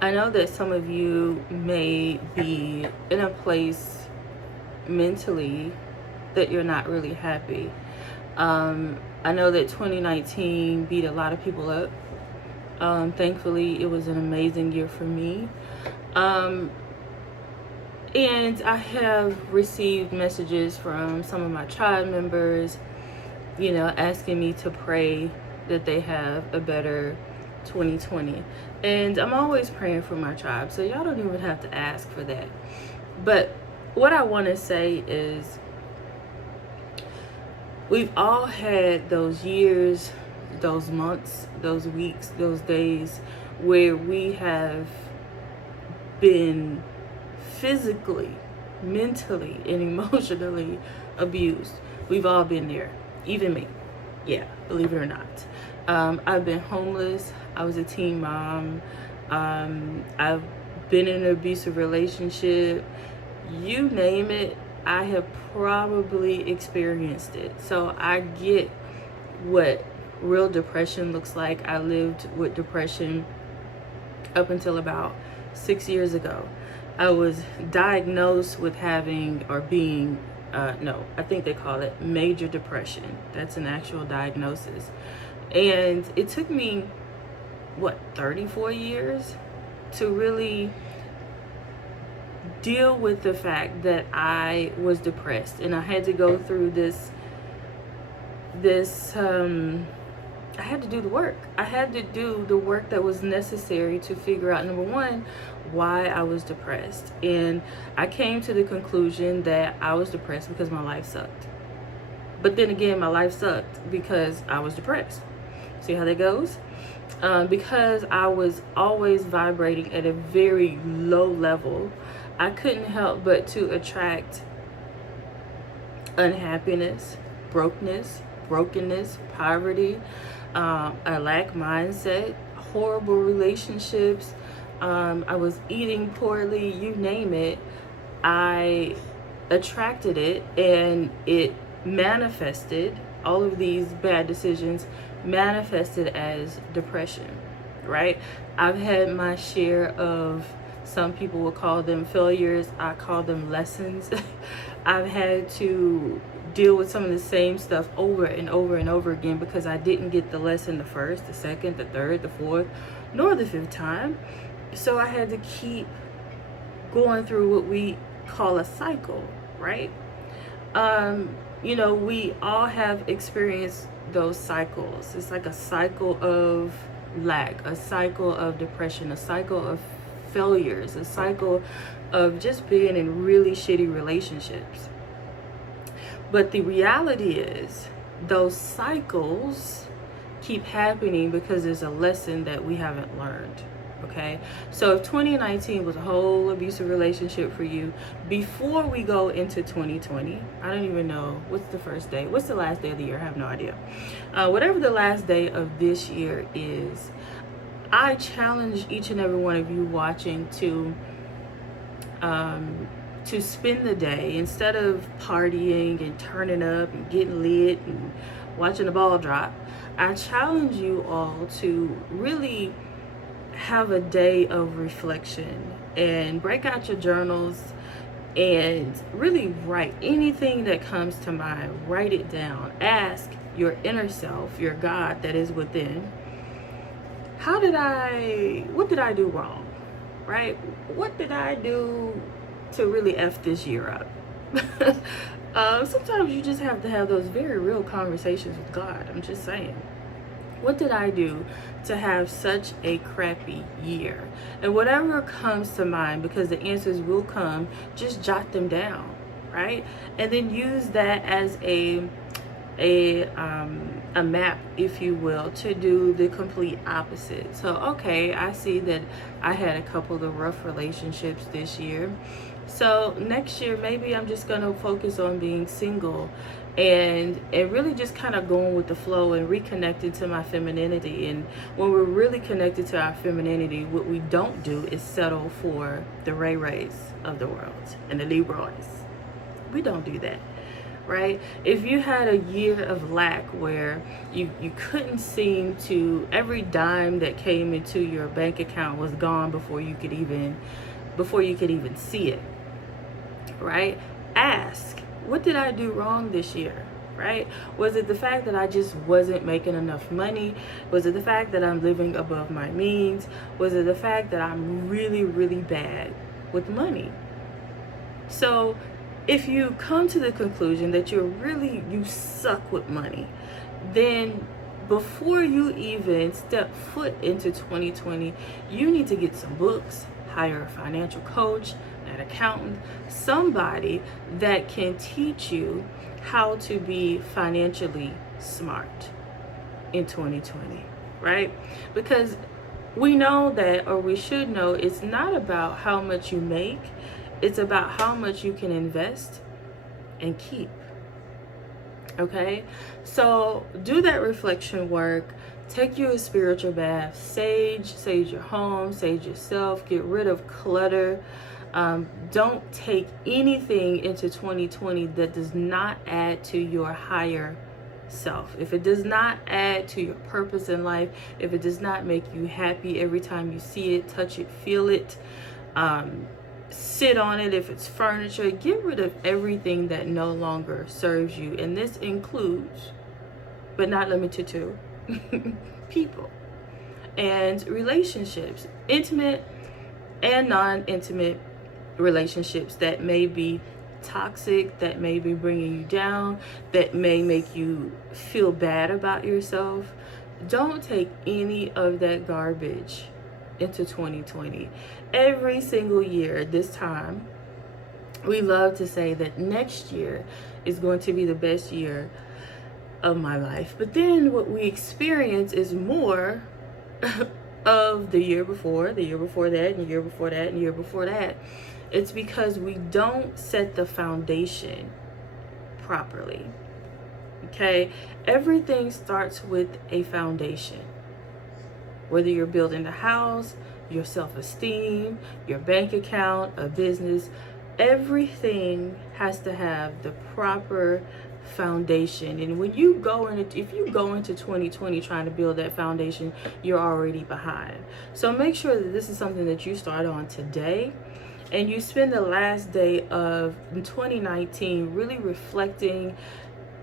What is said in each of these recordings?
I know that some of you may be in a place mentally that you're not really happy. I know that 2019 beat a lot of people up. Thankfully, it was an amazing year for me. Um, and I have received messages from some of my tribe members, asking me to pray that they have a better 2020. And I'm always praying for my tribe, so y'all don't even have to ask for that. But what I want to say is, we've all had those years, those months, those weeks, those days where we have been physically, mentally, and emotionally abused. We've all been there, even me. Yeah, believe it or not. I've been homeless. I was a teen mom. I've been in an abusive relationship. You name it, I have probably experienced it. So I get what real depression looks like. I lived with depression up until about 6 years ago. I was diagnosed with having or being, no, I think they call it major depression. That's an actual diagnosis. And it took me, 34 years to really deal with the fact that I was depressed, and I had to go through I had to do the work. I had to do the work that was necessary to figure out, number one, why I was depressed. And I came to the conclusion that I was depressed because my life sucked. But then again, my life sucked because I was depressed. See how that goes? Because I was always vibrating at a very low level, I couldn't help but to attract unhappiness, brokenness, poverty, a lack mindset, horrible relationships. I was eating poorly, you name it. I attracted it, and it manifested. All of these bad decisions manifested as depression, right? I've had my share of, some people will call them failures, I call them lessons. I've had to deal with some of the same stuff over and over and over again because I didn't get the lesson the first, the second, the third, the fourth, nor the fifth time. So I had to keep going through what we call a cycle, right? We all have experienced those cycles. It's like a cycle of lack, a cycle of depression, a cycle of failures, a cycle of just being in really shitty relationships. But the reality is, those cycles keep happening because there's a lesson that we haven't learned. Okay, so if 2019 was a whole abusive relationship for you, before we go into 2020, I don't even know what's the first day, what's the last day of the year, I have no idea. Whatever the last day of this year is, I challenge each and every one of you watching to spend the day, instead of partying and turning up and getting lit and watching the ball drop, I challenge you all to really have a day of reflection and break out your journals and really write anything that comes to mind. Write it down. Ask your inner self, your God that is within, what did I do wrong, right? What did I do to really F this year up? Sometimes you just have to have those very real conversations with God. I'm just saying. What did I do to have such a crappy year? And whatever comes to mind, because the answers will come, just jot them down, right? And then use that as a map, if you will, to do the complete opposite. So, okay, I see that I had a couple of rough relationships this year. So next year, maybe I'm just gonna focus on being single and really just kind of going with the flow and reconnecting to my femininity. And when we're really connected to our femininity, what we don't do is settle for the Ray Rays of the world and the Leroys. We don't do that. right? If you had a year of lack where you couldn't seem to, every dime that came into your bank account was gone before you could even see it, right? Ask, what did I do wrong this year? Right? Was it the fact that I just wasn't making enough money? Was it the fact that I'm living above my means? Was it the fact that I'm really, really bad with money? So if you come to the conclusion that you suck with money, then before you even step foot into 2020, you need to get some books, hire a financial coach, an accountant, somebody that can teach you how to be financially smart in 2020, right? Because we know that, or we should know, it's not about how much you make, it's about how much you can invest and keep. Okay? So do that reflection work. Take you a spiritual bath. Sage your home, sage yourself, get rid of clutter. Don't take anything into 2020 that does not add to your higher self. If it does not add to your purpose in life, if it does not make you happy every time you see it, touch it, feel it, sit on it, if it's furniture, get rid of everything that no longer serves you. And this includes, but not limited to, people and relationships, intimate and non-intimate relationships that may be toxic, that may be bringing you down, that may make you feel bad about yourself. Don't take any of that garbage into 2020. Every single year this time, we love to say that next year is going to be the best year of my life, but then what we experience is more of the year before that, and the year before that, and the year before that. It's because we don't set the foundation properly. Okay? Everything starts with a foundation. Whether you're building a house, your self-esteem, your bank account, a business, everything has to have the proper foundation. And when you go in, if you go into 2020 trying to build that foundation, you're already behind. So make sure that this is something that you start on today, and you spend the last day of 2019 really reflecting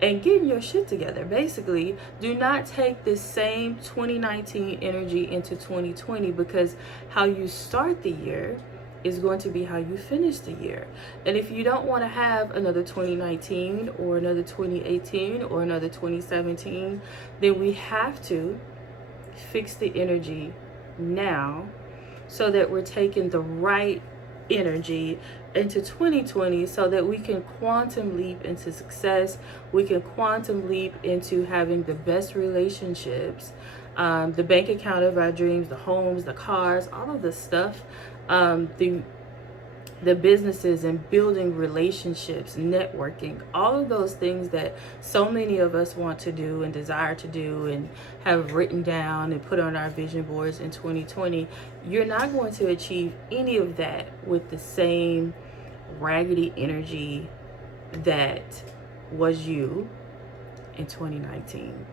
and getting your shit together. Basically, do not take this same 2019 energy into 2020, because how you start the year is going to be how you finish the year. And if you don't want to have another 2019 or another 2018 or another 2017, then we have to fix the energy now so that we're taking the right energy into 2020 so that we can quantum leap into success. We can quantum leap into having the best relationships, the bank account of our dreams, the homes, the cars, all of the stuff, the businesses, and building relationships, networking, all of those things that so many of us want to do and desire to do and have written down and put on our vision boards in 2020. You're not going to achieve any of that with the same raggedy energy that was you in 2019.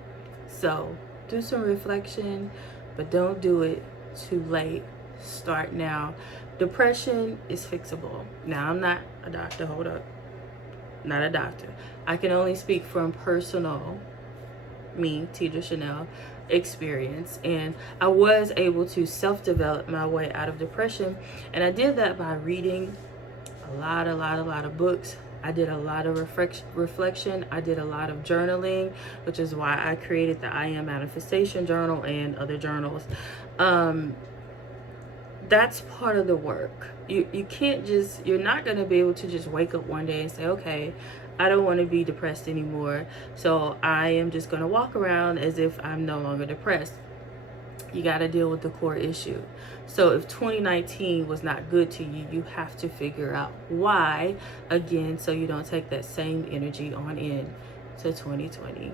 So do some reflection, but don't do it too late. Start now. Depression is fixable. Now, I'm not a doctor. Hold up. Not a doctor. I can only speak from personal, me, Tedra Chanel, experience. And I was able to self-develop my way out of depression. And I did that by reading a lot of books. I did a lot of reflection. I did a lot of journaling, which is why I created the I Am Manifestation Journal and other journals. That's part of the work. You can't just, you're not going to be able to just wake up one day and say, okay, I don't want to be depressed anymore, so I am just going to walk around as if I'm no longer depressed. You got to deal with the core issue. So if 2019 was not good to you, you have to figure out why, again, so you don't take that same energy on in to 2020.